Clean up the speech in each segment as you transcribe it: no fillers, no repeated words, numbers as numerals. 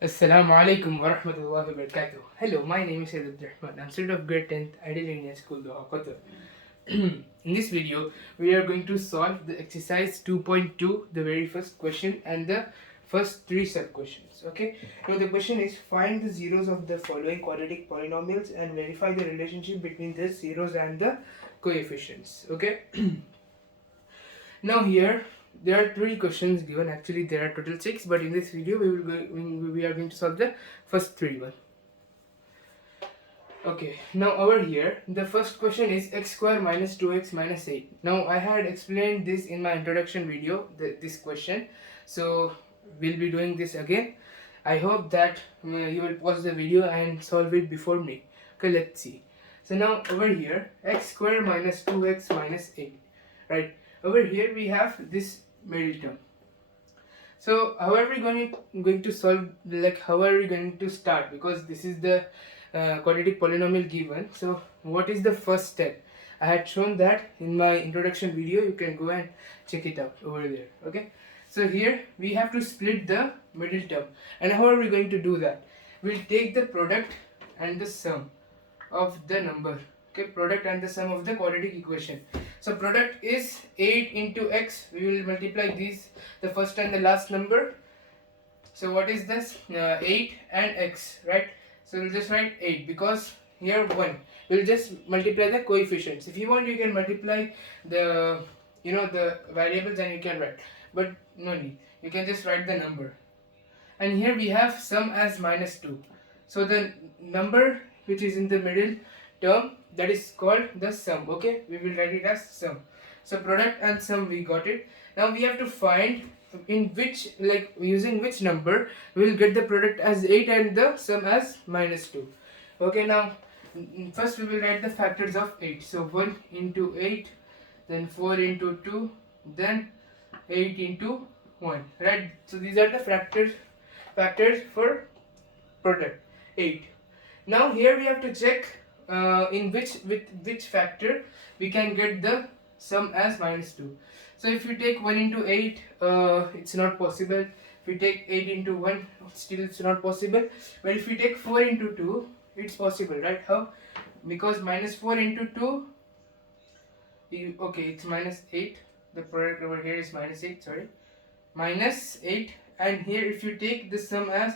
Assalamu alaikum wa rahmatullahi wa barakatuh. Hello, my name is Sayyid Rahman. I'm student of grade 10th Ideal Indian School, Doha, Qatar. In this video, we are going to solve the exercise 2.2, the very first question, and the first three sub questions. Okay, now the question is find the zeros of the following quadratic polynomials and verify the relationship between the zeros and the coefficients. Okay, now here there are three questions given. Actually, there are total six, but in this video we are going to solve the first three one. Okay, now over here the first question is x square minus 2x minus 8. Now I had explained this in my introduction video, this question, so we'll be doing this again. I hope that you will pause the video and solve it before me. Okay, let's see. So now over here x square minus 2x minus 8, right? Over here we have this middle term. So how are we going to solve, like how are we going to start, because this is the quadratic polynomial given. So what is the first step? I had shown that in my introduction video. You can go and check it out over there. Okay, so here we have to split the middle term. And how are we going to do that? We'll take the product and the sum of the number. Okay, product and the sum of the quadratic equation. So product is 8 into x. We will multiply these, the first and the last number. So what is this? 8 and x, right? So we'll just write 8 because here 1. We'll just multiply the coefficients. If you want, you can multiply the the variables and you can write, but no need. You can just write the number. And here we have sum as minus 2. So the number which is in the middle term, that is called the sum. Okay, we will write it as sum. So product and sum, we got it. Now we have to find in which, like using which number we will get the product as 8 and the sum as minus 2. Okay, now first we will write the factors of 8. So 1 into 8, then 4 into 2, then 8 into 1, right? So these are the factors for product 8. Now here we have to check with which factor we can get the sum as minus 2. So if you take 1 into 8, it's not possible. If you take 8 into 1, still it's not possible. But if you take 4 into 2, it's possible, right? How? Because minus 4 into 2, okay, it's minus 8. The product over here is minus 8, sorry. Minus 8, and here if you take the sum as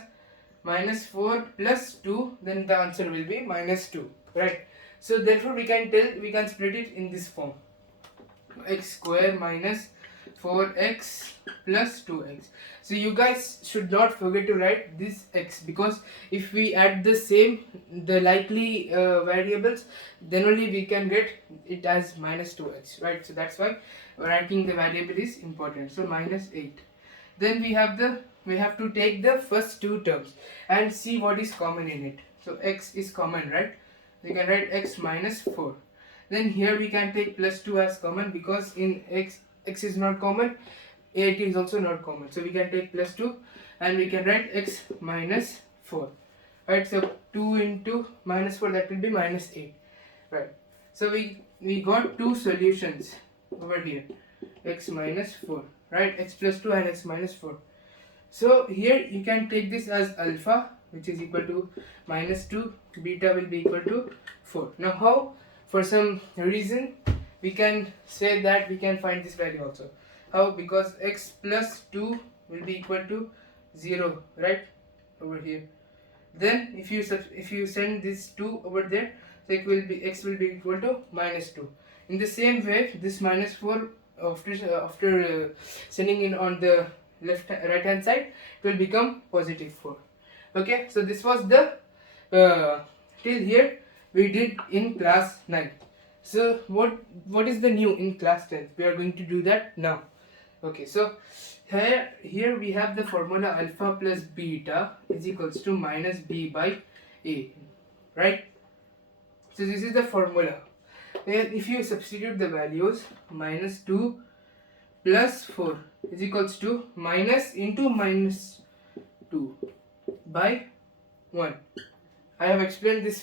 minus 4 plus 2, then the answer will be minus 2, right? So therefore we can split it in this form: x square minus 4x plus 2x. So you guys should not forget to write this x, because if we add the likely variables, then only we can get it as minus 2x, right? So that's why writing the variable is important. So minus 8. Then we have to take the first two terms and see what is common in it. So x is common, right? We can write x minus 4. Then here we can take plus 2 as common, because in x is not common, 8 is also not common. So we can take plus 2 and we can write x minus 4, right? So 2 into minus 4, that will be minus 8, right? So we got two solutions over here, x minus 4, right? X plus 2 and x minus 4. So here you can take this as alpha, which is equal to minus 2, beta will be equal to 4. Now how? For some reason we can say that we can find this value also. How? Because x plus 2 will be equal to 0, right? Over here. Then if you send this 2 over there, so x will be equal to minus 2. In the same way, this minus 4, after sending in on the right hand side, it will become positive 4. Okay, so this was the till here we did in class 9. So what is the new in class 10? We are going to do that now. Okay, so here we have the formula alpha plus beta is equals to minus b by a, right? So this is the formula. And if you substitute the values, minus 2 plus 4 is equals to minus into minus 2 by 1. I have explained this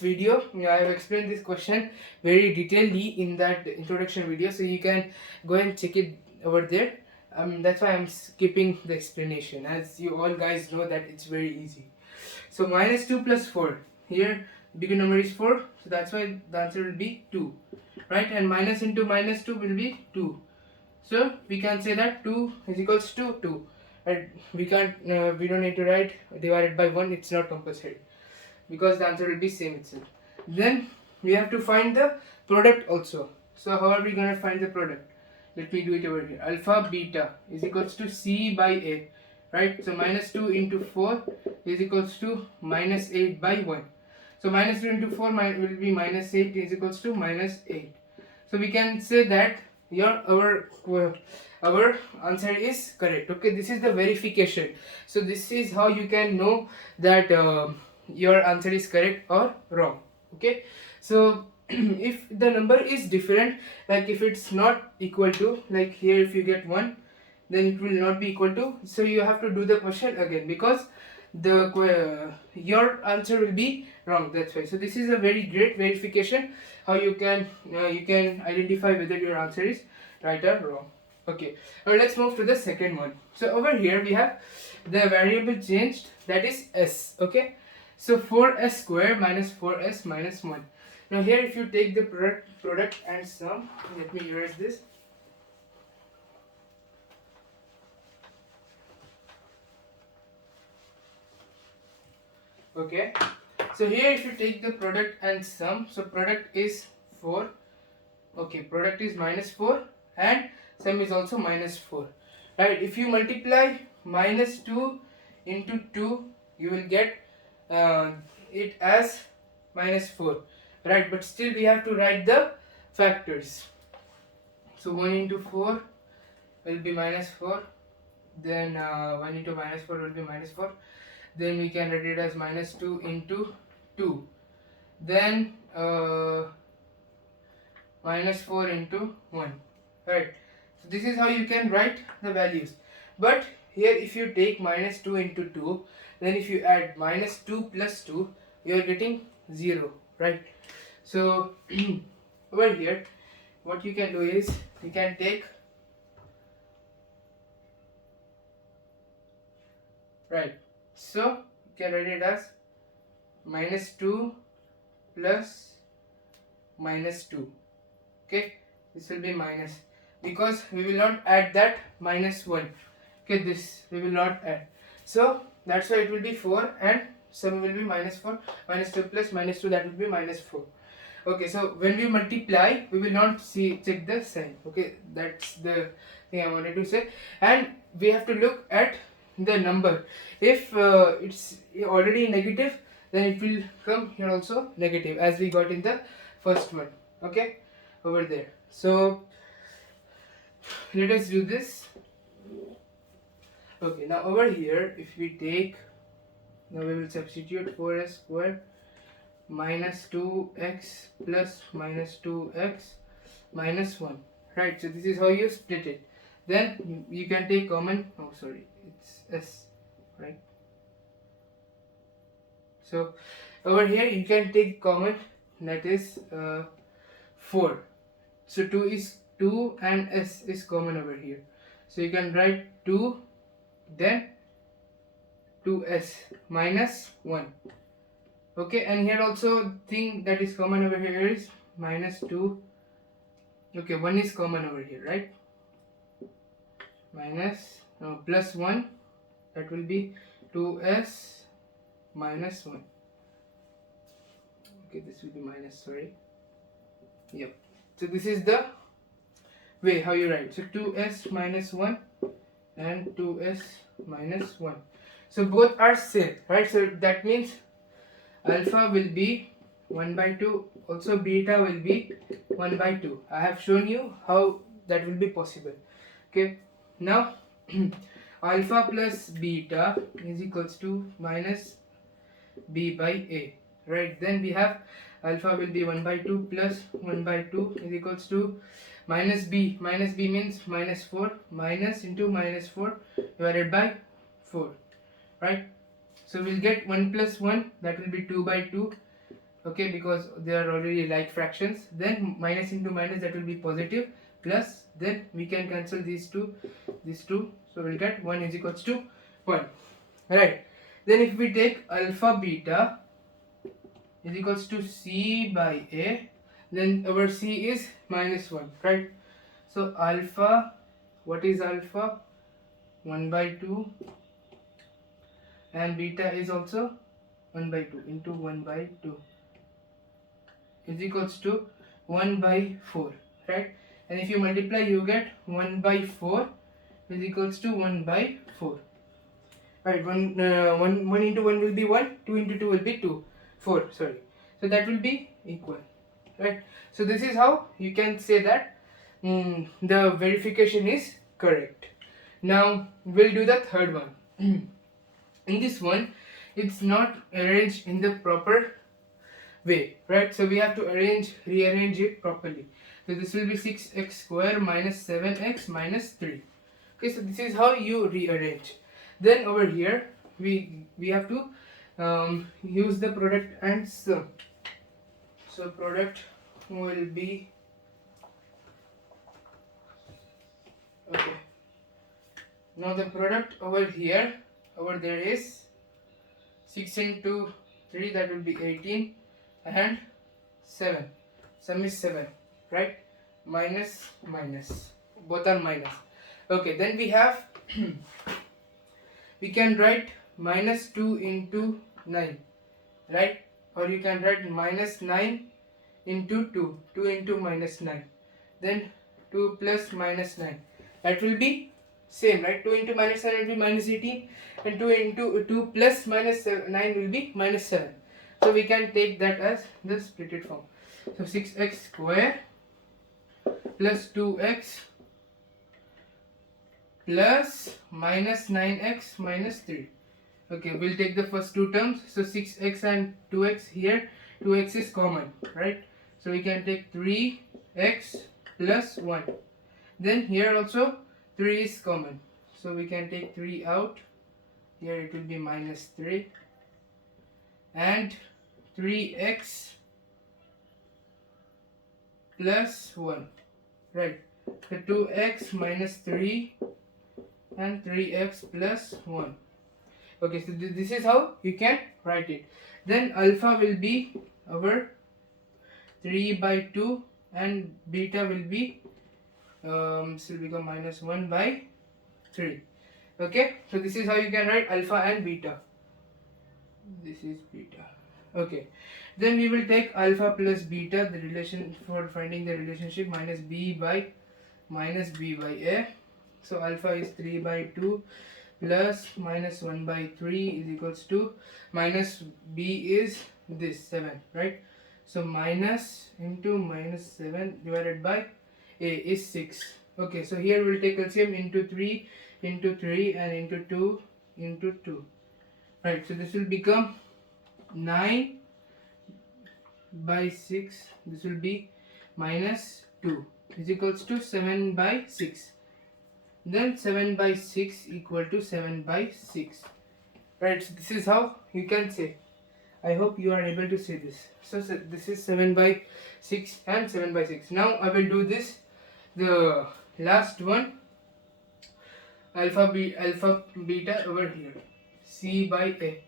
question very detailedly in that introduction video, so you can go and check it over there. That's why I'm skipping the explanation, as you all guys know that it's very easy. So minus 2 plus 4, here bigger number is 4, so that's why the answer will be 2, right? And minus into minus 2 will be 2, so we can say that 2 is equals to 2, right? We don't need to write divided by 1, it's not compulsory, because the answer will be same itself. Then we have to find the product also. So how are we going to find the product? Let me do it over here. Alpha beta is equals to C by A, right? So minus 2 into 4 is equals to minus 8 by 1. So minus 2 into 4 will be minus 8 is equals to minus 8. So we can say that our answer is correct. Okay, this is the verification. So this is how you can know that your answer is correct or wrong. Okay, so if the number is different, like if it's not equal to, like here if you get 1, then it will not be equal to, so you have to do the question again, because your answer will be wrong, that's why. So this is a very great verification how you can identify whether your answer is right or wrong. Okay, now let's move to the second one. So over here we have the variable changed, that is s. Okay, so 4s square minus 4s minus 1. Now here if you take the product and sum, let me erase this. Okay, so here if you take the product and sum, so product is 4, okay, product is minus 4 and sum is also minus 4, right? If you multiply minus 2 into 2, you will get it as minus 4, right? But still we have to write the factors. So 1 into 4 will be minus 4, then 1 into minus 4 will be minus 4, then we can write it as minus 2 into 2, then minus 4 into 1, right? So this is how you can write the values. But here if you take minus 2 into 2, then if you add minus 2 plus 2, you are getting 0, right? So over here what you can do is you can take, right, so you can write it as minus 2 plus minus 2. Okay, this will be minus, because we will not add that minus 1. Okay, this we will not add, so that's why it will be 4 and sum will be minus 4, minus 2 plus minus 2, that will be minus 4. Okay, so when we multiply we will not check the sign. Okay, that's the thing I wanted to say. And we have to look at the number. If it's already negative, then it will come here also negative, as we got in the first one. Okay, over there. So let us do this. Okay, now over here if we take, now we will substitute 4s square minus 2x plus minus 2x minus 1, right? So this is how you split it. Then you can take common, oh sorry, it's s, right? So over here you can take common, that is 4. So 2 is 2 and s is common over here, so you can write 2, then 2s minus 1. Okay, and here also thing that is common over here is minus 2. Okay, 1 is common over here, right? Minus plus 1, that will be 2s minus 1. Okay, this will be minus, sorry. Yep. So this is the way how you write. So 2s minus 1 and 2s minus 1. So both are same, right? So that means alpha will be 1 by 2, also beta will be 1 by 2. I have shown you how that will be possible. Okay, now alpha plus beta is equals to minus b by a, right? Then we have alpha will be 1 by 2 plus 1 by 2 is equals to minus b. Minus b means minus 4, minus into minus 4 divided by 4, right? So we'll get 1 plus 1, that will be 2 by 2. Okay, because they are already like fractions. Then minus into minus, that will be positive, plus then we can cancel these two, so we'll get 1 is equals to 1, right? Then if we take alpha beta is equals to c by a, then our c is minus 1, right? So alpha, what is alpha? 1 by 2, and beta is also 1 by 2 into 1 by 2 is equals to 1 by 4, right? And if you multiply, you get 1 by 4 is equals to 1 by 4, right? 1 into 1 will be 1, 2 into 2 will be 2, 4, sorry. So that will be equal, right? So this is how you can say that the verification is correct. Now we'll do the third one. In this one, it's not arranged in the proper way, right? So we have to rearrange it properly. So this will be 6x square minus 7x minus 3. Okay, so this is how you rearrange. Then over here we have to use the product and sum. So product will be, okay, now the product over here, over there is 6 into 3, that will be 18, and 7, sum is 7, right? Minus, both are minus. Okay, then we have we can write minus 2 into 9, right? Or you can write minus 9 into 2 into minus 9, then 2 plus minus 9, that will be same, right? 2 into minus 9 will be minus 18, and 2 into 2 plus minus 9 will be minus 7. So we can take that as the splitted form. So 6x square plus 2x plus minus 9x minus 3. Okay, we'll take the first two terms. So 6x and 2x, here 2x is common, right? So we can take 3x plus 1. Then here also 3 is common, so we can take 3 out. Here it will be minus 3, and 3x plus 1, right? So 2x minus 3 and 3x plus 1. Okay, so this is how you can write it. Then alpha will be our 3 by 2, and beta will be this will become minus 1 by 3. Okay, so this is how you can write alpha and beta. This is beta. Okay, then we will take alpha plus beta, the relation for finding the relationship, minus b by a. So alpha is 3 by 2 plus minus 1 by 3 is equals to minus b is this 7, right? So minus into minus 7 divided by a is 6. Okay, so here we'll take LCM into 3 into 3 and into 2 into 2, right? So this will become 9 by 6, this will be minus 2 is equals to 7 by 6. Then 7 by 6 equal to 7 by 6, right? So this is how you can say. I hope you are able to see this. So this is 7 by 6 and 7 by 6. Now I will do this, the last one, alpha beta over here, c by a,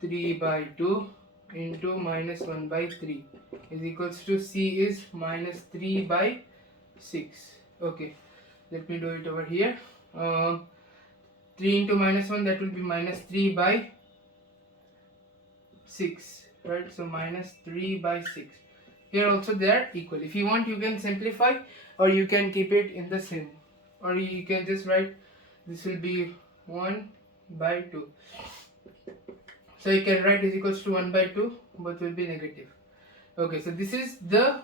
3 by 2 into minus 1 by 3 is equals to c is minus 3 by 6. Okay, let me do it over here. 3 into minus 1, that will be minus 3 by 6, right? So minus 3 by 6. Here also they are equal. If you want, you can simplify, or you can keep it in the same, or you can just write this will be 1 by 2. So you can write is equals to 1 by 2, both will be negative. Okay, so this is the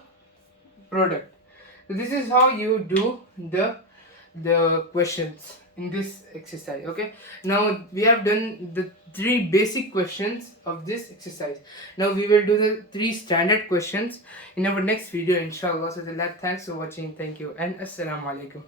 product. So this is how you do the questions in this exercise. Okay, now we have done the 3 basic questions of this exercise. Now we will do the 3 standard questions in our next video, inshallah. So thanks for watching. Thank you, and assalamu alaikum.